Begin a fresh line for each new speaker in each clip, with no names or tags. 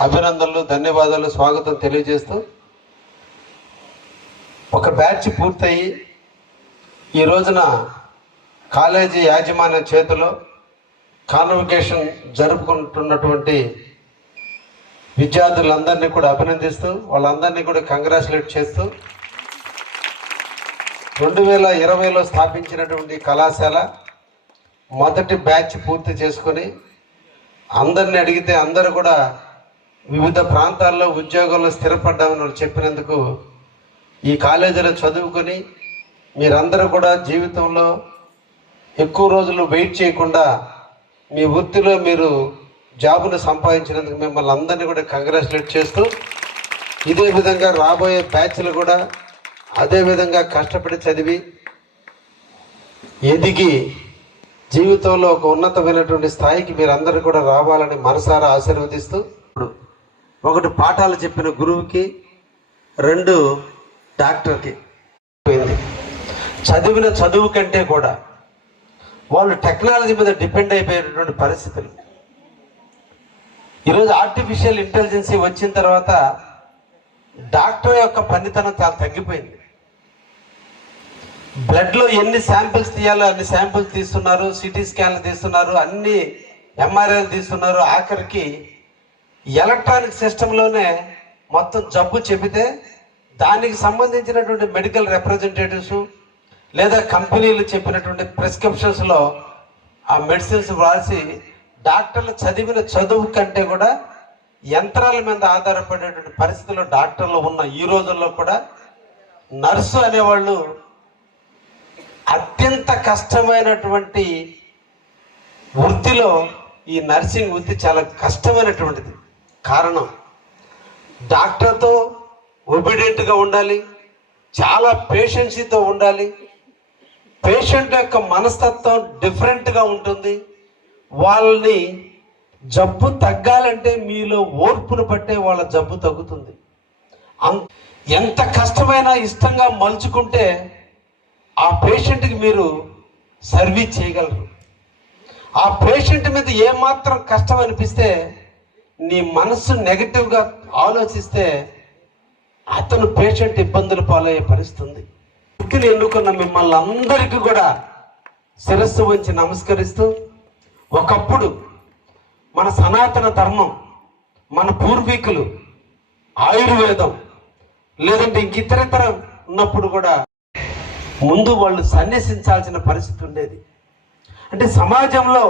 అభినందనలు ధన్యవాదాలు స్వాగతం తెలియజేస్తూ ఒక బ్యాచ్ పూర్తయి ఈ రోజున కాలేజీ యాజమాన్య చేతిలో కాన్వకేషన్ జరుపుకుంటున్నటువంటి విద్యార్థులందరినీ కూడా అభినందిస్తూ వాళ్ళందరినీ కూడా కంగ్రాచులేట్ చేస్తూ రెండు వేల ఇరవైలో స్థాపించినటువంటి కళాశాల మొదటి బ్యాచ్ పూర్తి చేసుకొని అందరిని అడిగితే అందరూ కూడా వివిధ ప్రాంతాల్లో ఉద్యోగాల్లో స్థిరపడ్డామని వాళ్ళు చెప్పినందుకు ఈ కాలేజీలో చదువుకొని మీరందరూ కూడా జీవితంలో ఎక్కువ రోజులు వెయిట్ చేయకుండా మీ వృత్తిలో మీరు జాబును సంపాదించినందుకు మిమ్మల్ని అందరినీ కూడా కంగ్రాచులేట్ చేస్తూ ఇదే విధంగా రాబోయే బ్యాచ్లు కూడా అదే విధంగా కష్టపడి చదివి ఎదిగి జీవితంలో ఒక ఉన్నతమైనటువంటి స్థాయికి మీరందరూ కూడా రావాలని మనసారా ఆశీర్వదిస్తూ ఇప్పుడు ఒకటి పాఠాలు చెప్పిన గురువుకి రెండు డాక్టర్కి పోయింది. చదివిన చదువు కంటే కూడా వాళ్ళు టెక్నాలజీ మీద డిపెండ్ అయిపోయేటటువంటి పరిస్థితులు. ఈరోజు ఆర్టిఫిషియల్ ఇంటెలిజెన్సీ వచ్చిన తర్వాత డాక్టర్ యొక్క పనితనం చాలా తగ్గిపోయింది. బ్లడ్లో ఎన్ని శాంపిల్స్ తీయాలో అన్ని శాంపిల్స్ తీస్తున్నారు సిటీ స్కాన్లు తీస్తున్నారు అన్ని ఎంఆర్ఐలు తీస్తున్నారు ఆఖరికి ఎలక్ట్రానిక్ సిస్టంలోనే మొత్తం జబ్బు చెబితే దానికి సంబంధించినటువంటి మెడికల్ రిప్రజెంటేటివ్స్ లేదా కంపెనీలు చెప్పినటువంటి ప్రిస్క్రిప్షన్స్లో ఆ మెడిసిన్స్ వ్రాసి డాక్టర్లు చదివిన చదువు కంటే కూడా యంత్రాల మీద ఆధారపడేటువంటి పరిస్థితుల్లో డాక్టర్లు ఉన్న ఈ రోజుల్లో కూడా నర్సు అనేవాళ్ళు అత్యంత కష్టమైనటువంటి వృత్తిలో ఈ నర్సింగ్ వృత్తి చాలా కష్టమైనటువంటిది. కారణం. డాక్టర్తో ఒబిడెంట్గా ఉండాలి చాలా పేషెన్సీతో ఉండాలి. పేషెంట్ యొక్క మనస్తత్వం డిఫరెంట్గా ఉంటుంది. వాళ్ళని జబ్బు తగ్గాలంటే మీలో ఓర్పును పట్టే వాళ్ళ జబ్బు తగ్గుతుంది. అం- ఎంత కష్టమైనా ఇష్టంగా మలుచుకుంటే ఆ పేషెంట్కి మీరు సర్వీస్ చేయగలరు. ఆ పేషెంట్ మీద ఏమాత్రం కష్టం అనిపిస్తే నీ మనస్సు నెగటివ్గా ఆలోచిస్తే అతను పేషెంట్ ఇబ్బందులు పాలయ్యే పరిస్థితుంది. ఉంది ఎన్నుకున్న మిమ్మల్ని అందరికీ కూడా శిరస్సు వంచి నమస్కరిస్తూ ఒకప్పుడు మన సనాతన ధర్మం మన పూర్వీకులు ఆయుర్వేదం లేదంటే ఇంక ఇతరితర ఉన్నప్పుడు కూడా ముందు వాళ్ళు సన్యసించాల్సిన పరిస్థితి ఉండేది. అంటే సమాజంలో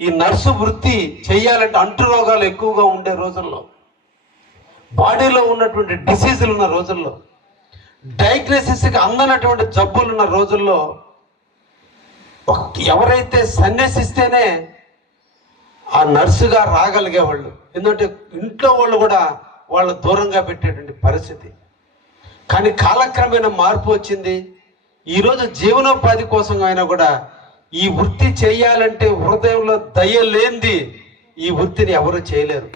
ఈ నర్సు వృత్తి చేయాలంటే అంటు రోగాలు ఎక్కువగా ఉండే రోజుల్లో. బాడీలో ఉన్నటువంటి డిసీజులు ఉన్న రోజుల్లో. డయాగ్నోసిస్కి అందనటువంటి జబ్బులు ఉన్న రోజుల్లో ఎవరైతే సన్యాసిస్తేనే ఆ నర్సుగా రాగలిగేవాళ్ళు. ఎందుకంటే ఇంట్లో వాళ్ళు కూడా వాళ్ళ దూరంగా పెట్టేటువంటి పరిస్థితి. కానీ కాలక్రమేణ మార్పు వచ్చింది. ఈరోజు జీవనోపాధి కోసం అయినా కూడా ఈ వృత్తి చేయాలంటే హృదయంలో దయ లేనిది ఈ వృత్తిని ఎవరు చేయలేరు.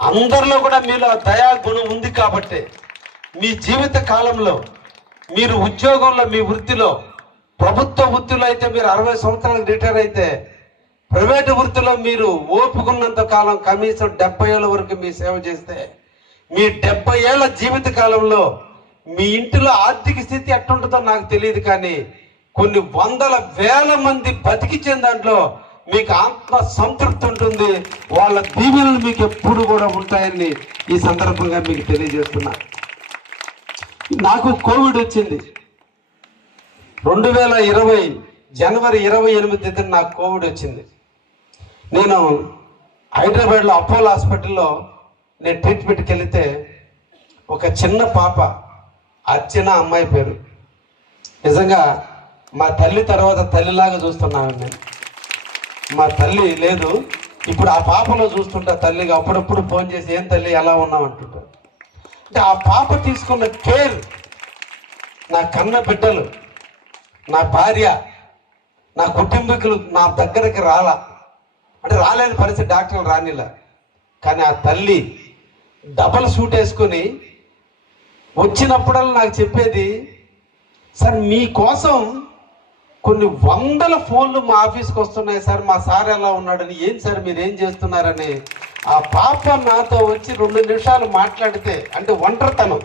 అందరిలో కూడా మీలో ఆ దయా గుణం ఉంది కాబట్టి మీ జీవిత కాలంలో మీరు ఉద్యోగంలో మీ వృత్తిలో ప్రభుత్వ వృత్తిలో అయితే మీరు అరవై సంవత్సరాలకు రిటైర్ అయితే ప్రైవేటు వృత్తిలో మీరు ఓపుకున్నంత కాలం కనీసం డెబ్బై ఏళ్ళ వరకు మీ సేవ చేస్తే మీ డెబ్బై ఏళ్ళ జీవిత కాలంలో మీ ఇంటిలో ఆర్థిక స్థితి ఎట్టుంటుందో నాకు తెలియదు కానీ కొన్ని వందల వేల మంది బతికించిన దాంట్లో మీకు ఆత్మ సంతృప్తి ఉంటుంది. వాళ్ళ దీవెనలు మీకు ఎప్పుడు కూడా ఉంటాయని ఈ సందర్భంగా మీకు తెలియజేస్తున్నా. నాకు కోవిడ్ వచ్చింది. రెండు వేల ఇరవై జనవరి ఇరవై ఎనిమిది నాకు కోవిడ్ వచ్చింది. నేను హైదరాబాద్లో అపోలో హాస్పిటల్లో నేను ట్రీట్మెంట్కి వెళితే ఒక చిన్న పాప అర్చన అమ్మాయి పేరు. నిజంగా మా తల్లి తర్వాత తల్లిలాగా చూస్తున్నామండి నేను మా తల్లి లేదు ఇప్పుడు ఆ పాపలో చూస్తుంటా తల్లిగా అప్పుడప్పుడు ఫోన్ చేసి ఏం తల్లి ఎలా ఉన్నావు? అంటుంటా. అంటే ఆ పాప తీసుకున్న కేర్ నా కన్న బిడ్డలు నా భార్య నా కుటుంబీకులు నా దగ్గరికి రాలా. అంటే రాలేని పరిస్థితి డాక్టర్లు రానిలా. కానీ ఆ తల్లి డబల్ సూట్ వేసుకొని వచ్చినప్పుడల్లా నాకు చెప్పేది సార్ మీకోసం కొన్ని వందల ఫోన్లు మా ఆఫీస్కి వస్తున్నాయి సార్ మా సార్ ఎలా ఉన్నాడని ఏం సార్ మీరు ఏం చేస్తున్నారని. ఆ పాప నాతో వచ్చి రెండు నిమిషాలు మాట్లాడితే అంటే ఒంటరితనం.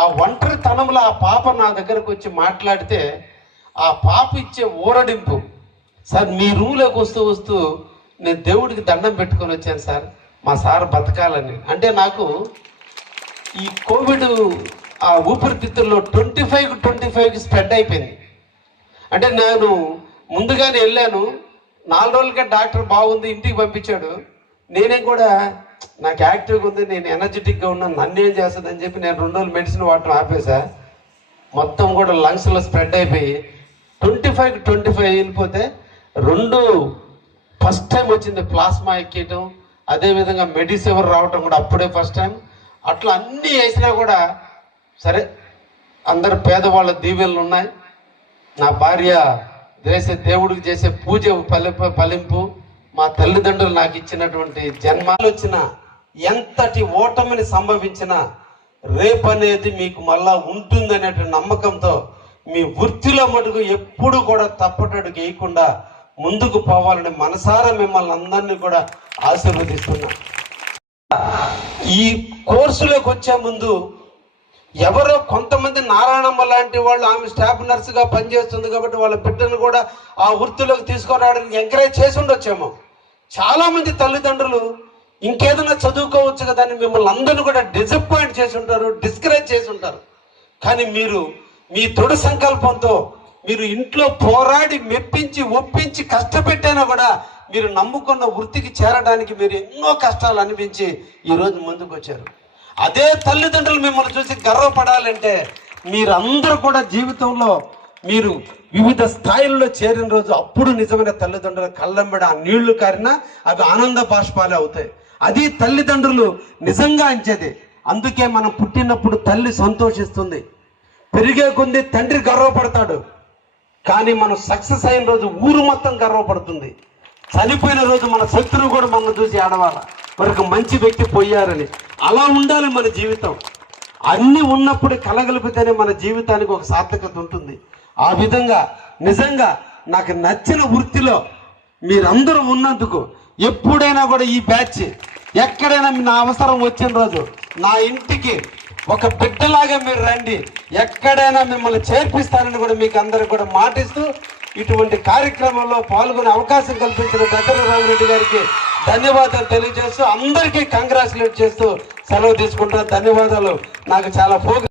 ఆ ఒంటరితనంలో ఆ పాప నా దగ్గరకు వచ్చి మాట్లాడితే ఆ పాప ఇచ్చే ఊరడింపు. సార్ మీ రూమ్లోకి వస్తూ వస్తూ నేను దేవుడికి దండం పెట్టుకొని వచ్చాను సార్ మా సార్ బతకాలని. అంటే నాకు ఈ కోవిడ్ ఆ ఊపిరితిత్తుల్లో ట్వంటీ ఫైవ్ ట్వంటీ ఫైవ్కి స్ప్రెడ్ అయిపోయింది. అంటే నేను ముందుగానే వెళ్ళాను. నాలుగు రోజులుగా డాక్టర్ బాగుంది ఇంటికి పంపించాడు. నేనే కూడా నాకు యాక్టివ్గా ఉంది నేను ఎనర్జెటిక్గా ఉన్నాను నన్ను ఏం చేస్తుంది అని చెప్పి నేను రెండు రోజులు మెడిసిన్ వాడటం ఆపేసా. మొత్తం కూడా లంగ్స్లో స్ప్రెడ్ అయిపోయి ట్వంటీ ఫైవ్ ట్వంటీ ఫైవ్ వెళ్ళిపోతే రెండు ఫస్ట్ టైం వచ్చింది ప్లాస్మా ఎక్కేయటం అదేవిధంగా మెడిసివర్ రావటం కూడా అప్పుడే ఫస్ట్ టైం. అట్లా అన్నీ వేసినా కూడా సరే అందరు పేదవాళ్ళ దీవెనలు ఉన్నాయి. నా భార్య చేసే దేవుడికి చేసే పూజ ఫలింపు ఫలింపు మా తల్లిదండ్రులు నాకు ఇచ్చినటువంటి జన్మాలు వచ్చిన ఎంతటి ఓటమిని సంభవించిన రేపు అనేది మీకు మళ్ళా ఉంటుందనేటువంటి నమ్మకంతో మీ వృత్తిలో మటుకు ఎప్పుడు కూడా తప్పటడు వేయకుండా ముందుకు పోవాలని మనసారా మిమ్మల్ని అందరినీ కూడా ఆశీర్వదిస్తున్నా. ఈ కోర్సులోకి వచ్చే ముందు ఎవరో కొంతమంది నారాయణమ్మ లాంటి వాళ్ళు ఆమె స్టాఫ్ నర్సుగా పనిచేస్తుంది కాబట్టి వాళ్ళ బిడ్డను కూడా ఆ వృత్తిలోకి తీసుకురావడానికి ఎంకరేజ్ చేసి ఉండొచ్చేమో. చాలా మంది తల్లిదండ్రులు ఇంకేదైనా చదువుకోవచ్చు కదా అని మిమ్మల్ని అందరిని కూడా డిసప్పాయింట్ చేసి ఉంటారు డిస్కరేజ్ చేసి ఉంటారు. కానీ మీరు మీ తొడి సంకల్పంతో మీరు ఇంట్లో పోరాడి మెప్పించి ఒప్పించి కష్టపెట్టైనా కూడా మీరు నమ్ముకున్న వృత్తికి చేరడానికి మీరు ఎన్నో కష్టాలు అనిపించి ఈరోజు ముందుకు వచ్చారు అదే తల్లిదండ్రులు మిమ్మల్ని చూసి గర్వపడాలంటే మీరందరూ కూడా జీవితంలో మీరు వివిధ స్థాయిల్లో చేరిన రోజు అప్పుడు నిజమైన తల్లిదండ్రుల కళ్ళంబడ ఆ నీళ్ళు కారినా అవి ఆనంద బాష్పాలే అవుతాయి. అది తల్లిదండ్రులు నిజంగా అంచేది. అందుకే మనం పుట్టినప్పుడు తల్లి సంతోషిస్తుంది. పెరిగే కొద్దీ తండ్రి గర్వపడతాడు. కానీ మనం సక్సెస్ అయిన రోజు ఊరు మొత్తం గర్వపడుతుంది. చనిపోయిన రోజు మన శత్రువు కూడా మనం చూసి ఆడవాల మరొక మంచి వ్యక్తి పోయారని. అలా ఉండాలి మన జీవితం. అన్నీ ఉన్నప్పుడు కలగలిపితేనే మన జీవితానికి ఒక సార్థకత ఉంటుంది. ఆ విధంగా నిజంగా నాకు నచ్చిన వృత్తిలో మీరందరూ ఉన్నందుకు ఎప్పుడైనా కూడా ఈ బ్యాచ్ ఎక్కడైనా నా అవసరం వచ్చిన రోజు నా ఇంటికి ఒక బిడ్డలాగా మీరు రండి. ఎక్కడైనా మిమ్మల్ని చేర్పిస్తారని కూడా మీకు అందరికి కూడా మాటిస్తూ ఇటువంటి కార్యక్రమంలో పాల్గొనే అవకాశం కల్పించిన దగ్గర రామిరెడ్డి గారికి ధన్యవాదాలు తెలియజేస్తూ అందరికీ కంగ్రాచులేట్ చేస్తూ సెలవు తీసుకుంటాను ధన్యవాదాలు. నాకు చాలా ప్రోగ్రామ్